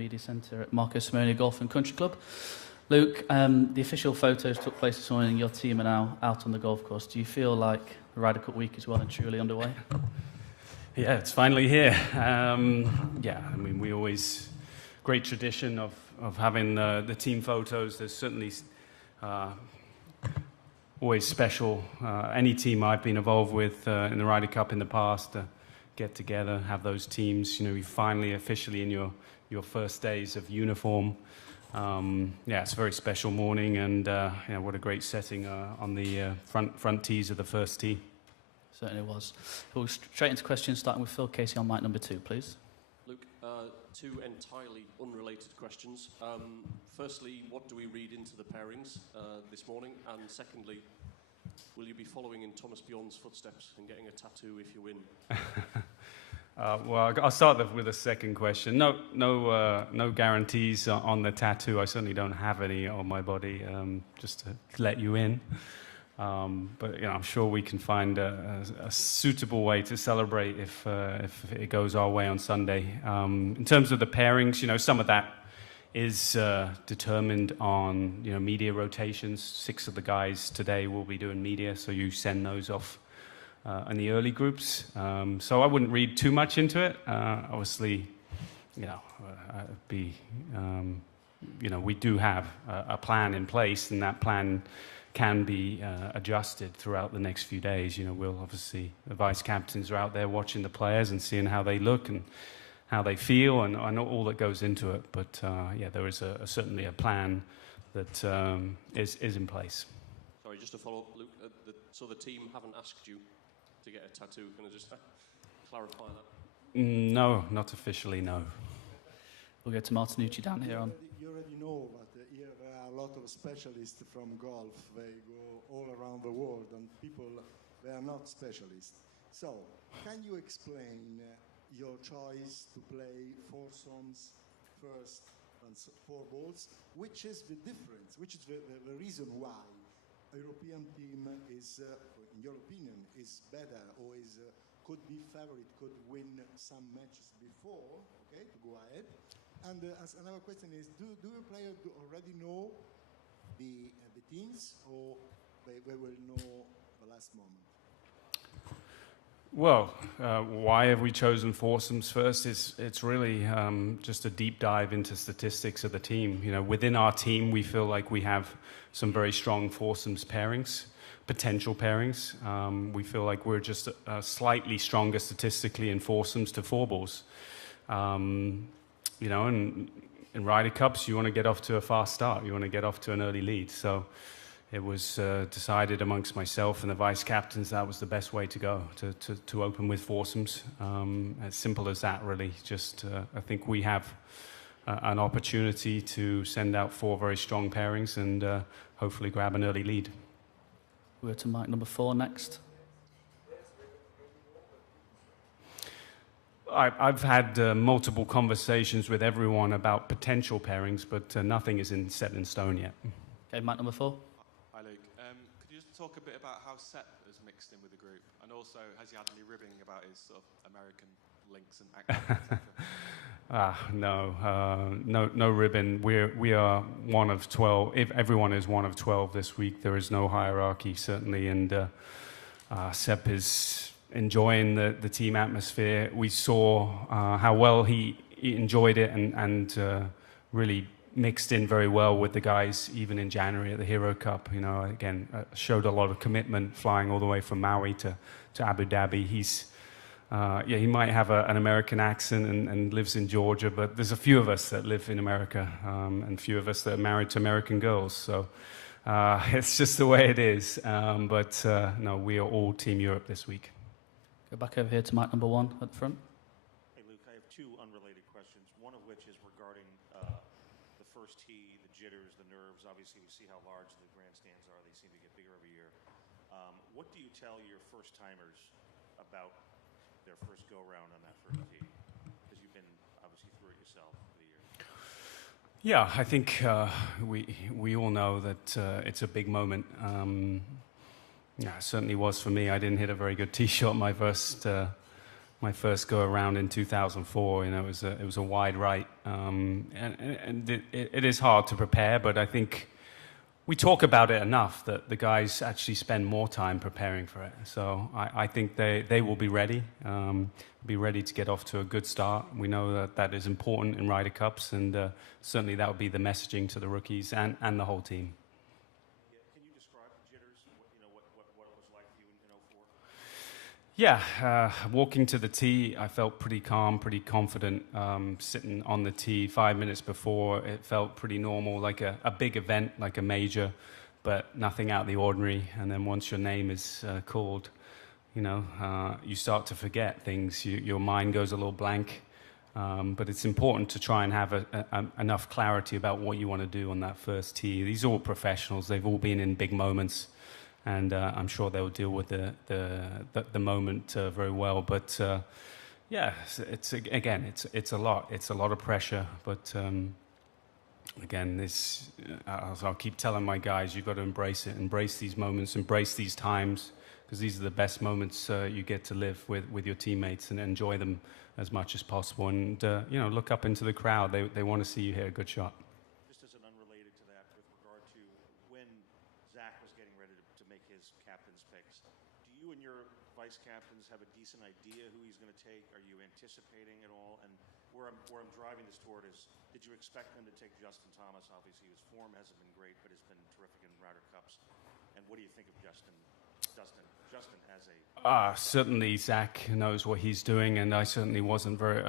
Media Centre at Marco Simone Golf and Country Club. Luke, the official photos took place this morning. Your team are now out on the golf course. Do you feel like the Ryder Cup week is well and truly underway? Yeah, it's finally here. Yeah, I mean, we always, great tradition of having the team photos. There's certainly always special. Any team I've been involved with in the Ryder Cup in the past, get together, have those teams. You know, you finally officially in your first days of uniform. Yeah, it's a very special morning, and yeah, what a great setting on the front tees of the first tee. Certainly was. We'll go straight into questions, starting with Phil Casey on mic number 2, please. Luke, two entirely unrelated questions. Firstly, what do we read into the pairings this morning? And secondly, will you be following in Thomas Bjorn's footsteps and getting a tattoo if you win? Well, I'll start with the second question. No guarantees on the tattoo. I certainly don't have any on my body, just to let you in. But you know, I'm sure we can find a suitable way to celebrate if it goes our way on Sunday. In terms of the pairings, you know, some of that is determined on media rotations. 6 of the guys today will be doing media, so you send those off in the early groups. So I wouldn't read too much into it. Obviously, we do have a plan in place, and that plan can be adjusted throughout the next few days. You know, we'll obviously, the vice captains are out there watching the players and seeing how they look and how they feel and all that goes into it. But yeah, there is certainly a plan that is in place. Sorry, just to follow up, Luke. So the team haven't asked you to get a tattoo. Can I just clarify that? No, not officially, no. We'll go to Martinucci down here on. You already know that here there are a lot of specialists from golf. They go all around the world, and people, they are not specialists. So, can you explain your choice to play foursomes first and 4 balls? Which is the difference? Which is the reason why a European team is, in your opinion, is better or could be favorite, could win some matches before, okay, to go ahead? And as another question is, do your players already know the teams, or they will know the last moment? Well, why have we chosen foursomes first? It's really just a deep dive into statistics of the team. You know, within our team, we feel like we have some very strong foursomes pairings, potential pairings. We feel like we're just slightly stronger statistically in foursomes to 4 balls. You know, and in Ryder Cups, you want to get off to a fast start. You want to get off to an early lead. So it was decided amongst myself and the vice captains that was the best way to go, to open with foursomes. As simple as that, really. Just I think we have an opportunity to send out 4 very strong pairings and hopefully grab an early lead. We're to mic number 4 next. I've had multiple conversations with everyone about potential pairings, but nothing is set in stone yet. Okay, mic number 4. Hi, Luke. Could you just talk a bit about how Sepp has mixed in with the group, and also has he had any ribbing about his sort of American links and accents? No ribbon. We are one of 12. If everyone is one of 12 this week, there is no hierarchy certainly, and Sepp is enjoying the team atmosphere. We saw how well he enjoyed it and really mixed in very well with the guys, even in January at the Hero Cup. You know, again, showed a lot of commitment, flying all the way from Maui to Abu Dhabi. He's he might have an American accent and lives in Georgia, but there's a few of us that live in America and few of us that are married to American girls. So it's just the way it is. But no, we are all Team Europe this week. Go back over here to mic number 1 at the front. Hey, Luke, I have 2 unrelated questions, one of which is regarding the first tee, the jitters, the nerves. Obviously, we see how large the grandstands are. They seem to get bigger every year. What do you tell your first-timers about their first go-round on that first tee? Because you've been, obviously, through it yourself for the year. Yeah, I think we all know that it's a big moment. Yeah, it certainly was for me. I didn't hit a very good tee shot my first my first go around in 2004. You know, it was a wide right, and it is hard to prepare, but I think we talk about it enough that the guys actually spend more time preparing for it. So I think they will be ready to get off to a good start. We know that that is important in Ryder Cups, and certainly that would be the messaging to the rookies and the whole team. Can you describe the jitters? What it was like for you in 04? Yeah, walking to the tee, I felt pretty calm, pretty confident. Sitting on the tee 5 minutes before, it felt pretty normal, like a big event, like a major, but nothing out of the ordinary. And then once your name is called, you know, you start to forget things. Your mind goes a little blank. But it's important to try and have enough clarity about what you want to do on that first tee. These are all professionals. They've all been in big moments. And I'm sure they'll deal with the moment very well. But yeah, it's a lot. It's a lot of pressure. But again, I'll keep telling my guys, you've got to embrace it, embrace these moments, embrace these times, because these are the best moments you get to live with your teammates and enjoy them as much as possible. And you know, look up into the crowd. They want to see you hit a good shot. Just as an unrelated to that, with regard to when Zach was getting ready to make his captain's picks, do you and your vice captains have a decent idea who he's going to take? Are you anticipating at all? And where I'm driving this toward is, did you expect him to take Justin Thomas? Obviously, his form hasn't been great, but has been terrific in Ryder Cups. And what do you think of Justin has a... Certainly Zach knows what he's doing, and I certainly wasn't very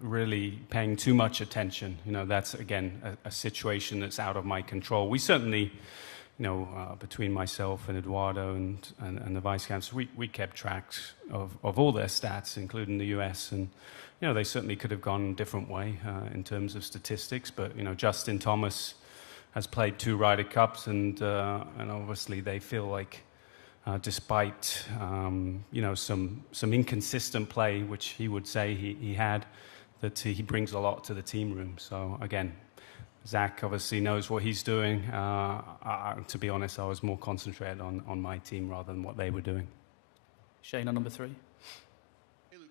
really paying too much attention. You know, that's, again, a situation that's out of my control. We certainly, you know, between myself and Eduardo and the vice captains, we kept track of all their stats, including the US, and, you know, they certainly could have gone a different way in terms of statistics, but, you know, Justin Thomas has played 2 Ryder Cups, and obviously they feel like, despite you know, some inconsistent play, which he would say he had, that he brings a lot to the team room. So again, Zach obviously knows what he's doing. To be honest, I was more concentrated on my team rather than what they were doing. Shane on number 3. Hey Luke,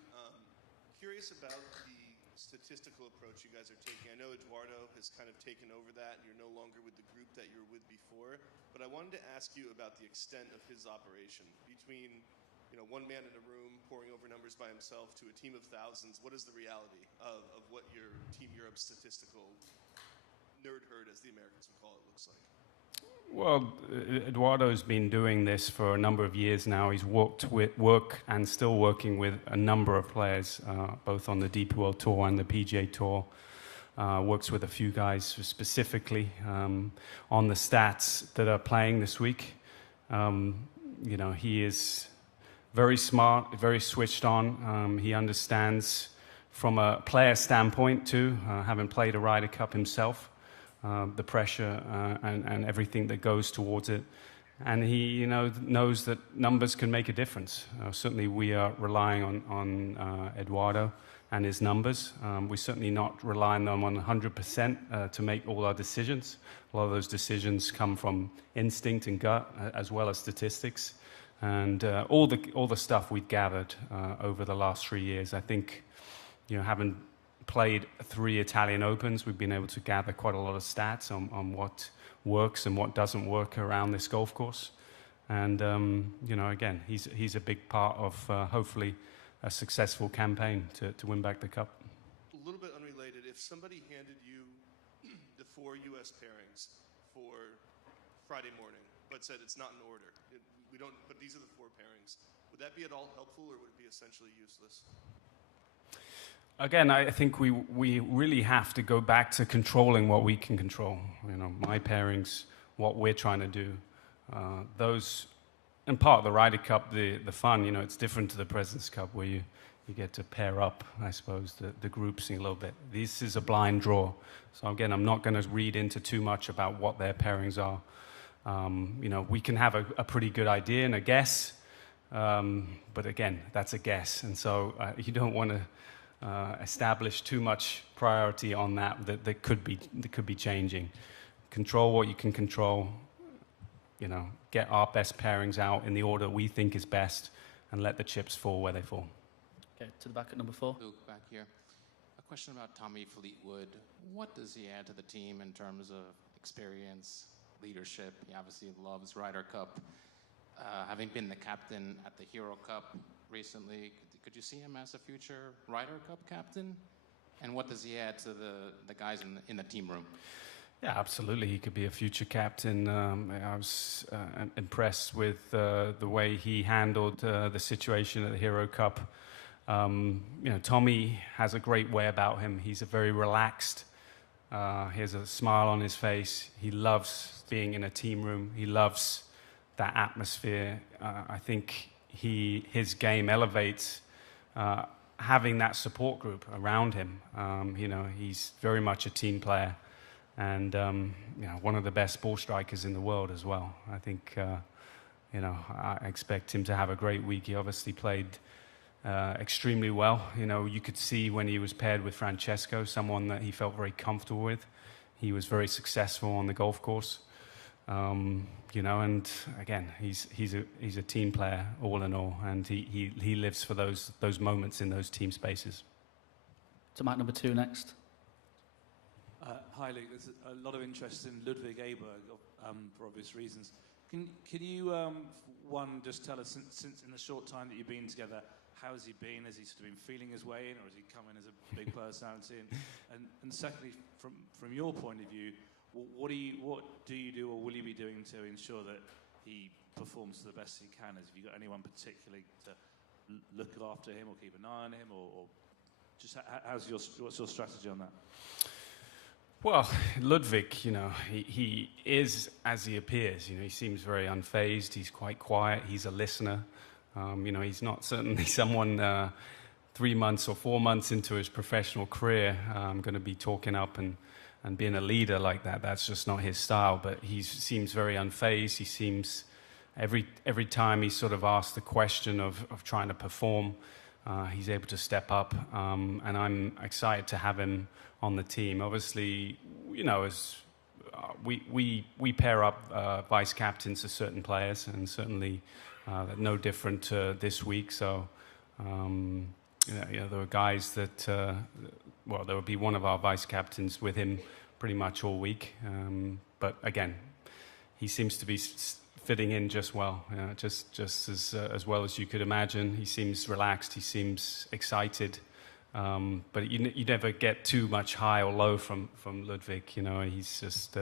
curious about the statistical approach you guys are taking. I know Eduardo has kind of taken over that, and you're no longer with the group that you were with before. But I wanted to ask you about the extent of his operation. Between, you know, one man in a room poring over numbers by himself to a team of thousands, what is the reality of what your Team Europe statistical nerd herd, as the Americans would call it, looks like? Well, Eduardo's been doing this for a number of years now. He's worked and still working with a number of players, both on the DP World Tour and the PGA Tour. Works with a few guys specifically on the stats that are playing this week. You know, he is very smart, very switched on. He understands from a player standpoint too, having played a Ryder Cup himself, the pressure and everything that goes towards it. And he, you know, knows that numbers can make a difference. Certainly we are relying on Eduardo and his numbers. We're certainly not relying on them 100% to make all our decisions. A lot of those decisions come from instinct and gut, as well as statistics. And all the stuff we've gathered over the last 3 years, I think, you know, having played 3 Italian Opens, we've been able to gather quite a lot of stats on what works and what doesn't work around this golf course. And, you know, again, he's a big part of, hopefully, a successful campaign to win back the cup. A little bit unrelated, if somebody handed you the 4 U.S. pairings for Friday morning, but said it's not in order, but these are the 4 pairings, would that be at all helpful, or would it be essentially useless? Again, I think we really have to go back to controlling what we can control. You know, my pairings, what we're trying to do, those. And part of the Ryder Cup, the fun, you know, it's different to the President's Cup where you get to pair up, I suppose, the groups a little bit. This is a blind draw. So again, I'm not going to read into too much about what their pairings are. You know, we can have a pretty good idea and a guess, but again, that's a guess. And so you don't want to establish too much priority on that could be changing. Control what you can control. You know, get our best pairings out in the order we think is best, and let the chips fall where they fall. Okay, to the back at number 4. Luke, back here. A question about Tommy Fleetwood. What does he add to the team in terms of experience, leadership? He obviously loves Ryder Cup. Having been the captain at the Hero Cup recently, could you see him as a future Ryder Cup captain? And what does he add to the guys in the team room? Yeah, absolutely. He could be a future captain. I was impressed with the way he handled the situation at the Hero Cup. Tommy has a great way about him. He's a very relaxed. He has a smile on his face. He loves being in a team room. He loves that atmosphere. I think his game elevates having that support group around him. He's very much a team player. And one of the best ball strikers in the world as well. I think, I expect him to have a great week. He obviously played extremely well. You could see when he was paired with Francesco, someone that he felt very comfortable with. He was very successful on the golf course. And again, he's a team player all in all, and he lives for those moments in those team spaces. To Matt number 2 next. Hi, Luke. There's a lot of interest in Ludwig Aberg for obvious reasons. Can you, just tell us, since in the short time that you've been together, how has he been? Has he sort of been feeling his way in, or has he come in as a big personality? And secondly, from your point of view, what do you do, or will you be doing to ensure that he performs to the best he can? Have you got anyone particularly to look after him or keep an eye on him, or just what's your strategy on that? Well, Ludwig, he is as he appears. He seems very unfazed. He's quite quiet. He's a listener. He's not certainly someone 3 months or 4 months into his professional career going to be talking up and being a leader like that. That's just not his style. But he seems very unfazed. He seems every time he's sort of asked the question of trying to perform, he's able to step up, and I'm excited to have him on the team. Obviously, as we pair up vice captains to certain players, and certainly no different this week. So, there were guys that, there would be one of our vice captains with him pretty much all week. But again, he seems to be fitting in just well, just as well as you could imagine. He seems relaxed. He seems excited. But you never get too much high or low from Ludwig. He's just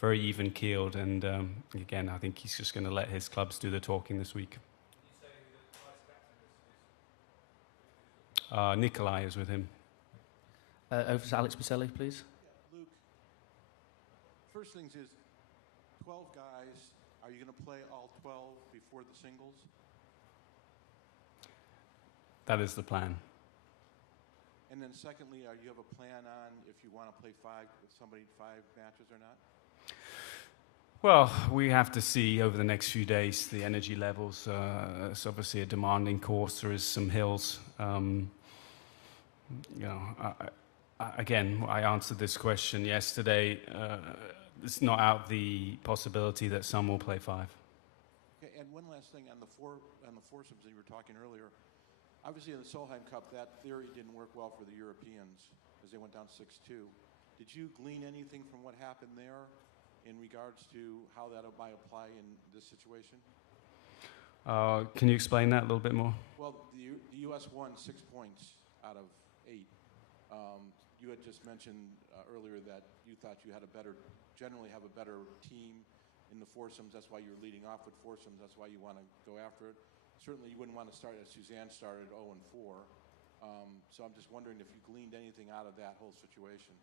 very even-keeled. And again, I think he's just going to let his clubs do the talking this week. Nikolai is with him. Over to Alex Baselli, please. Yeah, Luke, first things is 12 guys. Are you going to play all 12 before the singles? That is the plan. And then secondly, you have a plan on if you want to play 5 matches or not? Well, we have to see over the next few days the energy levels. It's obviously a demanding course. There is some hills. Again, I answered this question yesterday. It's not out the possibility that some will play 5. Okay, and one last thing on the foursomes that you were talking earlier. Obviously, in the Solheim Cup, that theory didn't work well for the Europeans as they went down 6-2. Did you glean anything from what happened there in regards to how that might apply in this situation? Can you explain that a little bit more? Well, the U.S. won 6 points out of 8. You had just mentioned earlier that you thought you had generally have a better team in the foursomes. That's why you're leading off with foursomes. That's why you want to go after it. Certainly, you wouldn't want to start as Suzanne started 0-4. So I'm just wondering if you gleaned anything out of that whole situation.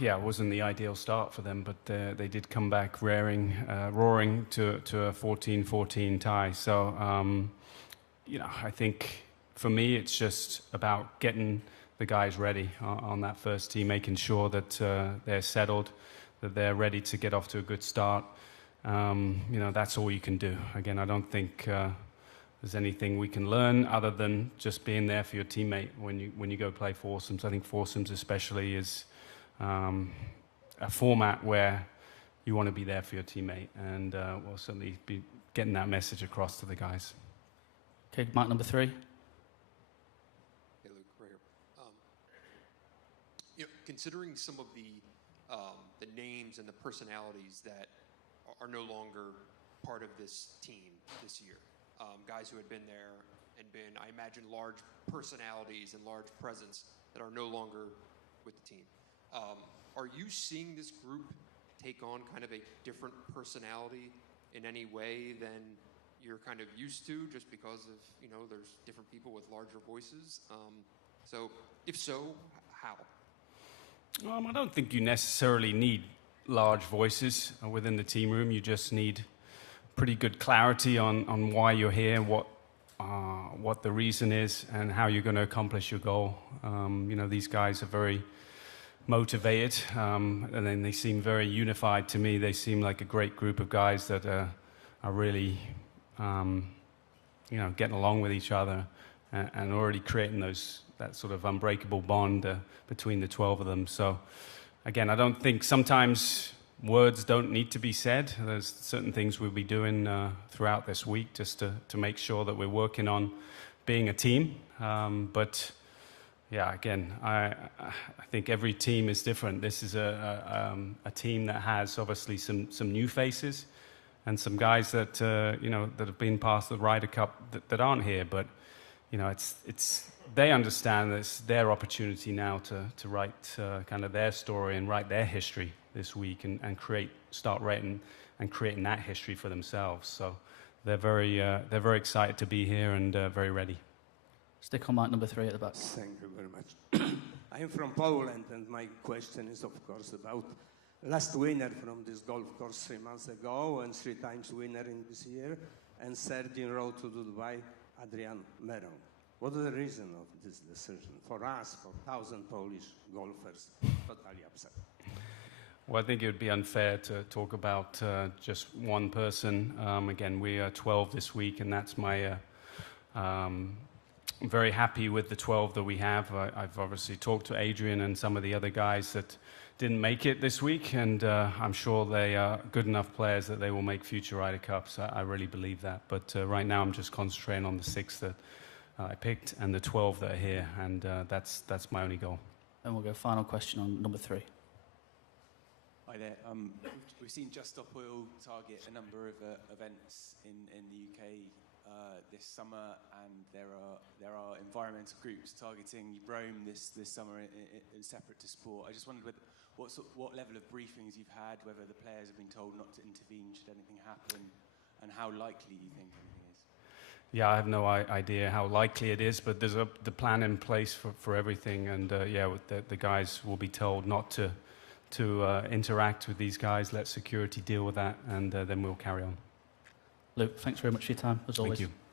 Yeah, it wasn't the ideal start for them, but they did come back roaring to a 14-14 tie. So, I think for me, it's just about getting the guys ready on that first tee, making sure that they're settled, that they're ready to get off to a good start. That's all you can do. Again, I don't think there's anything we can learn other than just being there for your teammate when you go play foursomes. I think foursomes especially is a format where you want to be there for your teammate, and we'll certainly be getting that message across to the guys. Okay, mic number 3. Hey, Luke, right here. Considering some of the names and the personalities that are no longer part of this team this year, guys who had been there and been, I imagine, large personalities and large presence that are no longer with the team. Are you seeing this group take on kind of a different personality in any way than you're kind of used to, just because of, there's different people with larger voices? So if so, how? I don't think you necessarily need large voices within the team room. You just need pretty good clarity on why you're here, what the reason is, and how you're going to accomplish your goal. These guys are very motivated, and then they seem very unified to me. They seem like a great group of guys that are really, getting along with each other and already creating that sort of unbreakable bond between the 12 of them. So, again, I don't think sometimes words don't need to be said. There's certain things we'll be doing throughout this week just to make sure that we're working on being a team. But yeah, again, I think every team is different. This is a team that has obviously some new faces and some guys that that have been past the Ryder Cup that aren't here. But they understand that it's their opportunity now to write kind of their story and write their history this week and start writing and creating that history for themselves. So they're very excited to be here and very ready. Stick on mic number 3 at the back. Thank you very much. I am from Poland, and my question is, of course, about last winner from this golf course 3 months ago, and 3 times winner in this year, and third in road to Dubai, Adrian Meron. What is the reason of this decision for us, for 1,000 Polish golfers, totally upset? Well, I think it would be unfair to talk about just one person. Again, we are 12 this week, and that's my... I'm very happy with the 12 that we have. I've obviously talked to Adrian and some of the other guys that didn't make it this week, and I'm sure they are good enough players that they will make future Ryder Cups. I really believe that. But right now I'm just concentrating on the 6 that I picked and the 12 that are here, and that's my only goal. And we'll go final question on number 3. Hi there. We've seen Just Stop Oil target a number of events in the UK this summer, and there are environmental groups targeting Rome this summer separate to sport. I just wondered what level of briefings you've had, whether the players have been told not to intervene should anything happen, and how likely you think anything is. Yeah, I have no idea how likely it is, but there's the plan in place for everything, and the guys will be told not to interact with these guys, let security deal with that, and then we'll carry on. Luke, thanks very much for your time, as always. Thank you.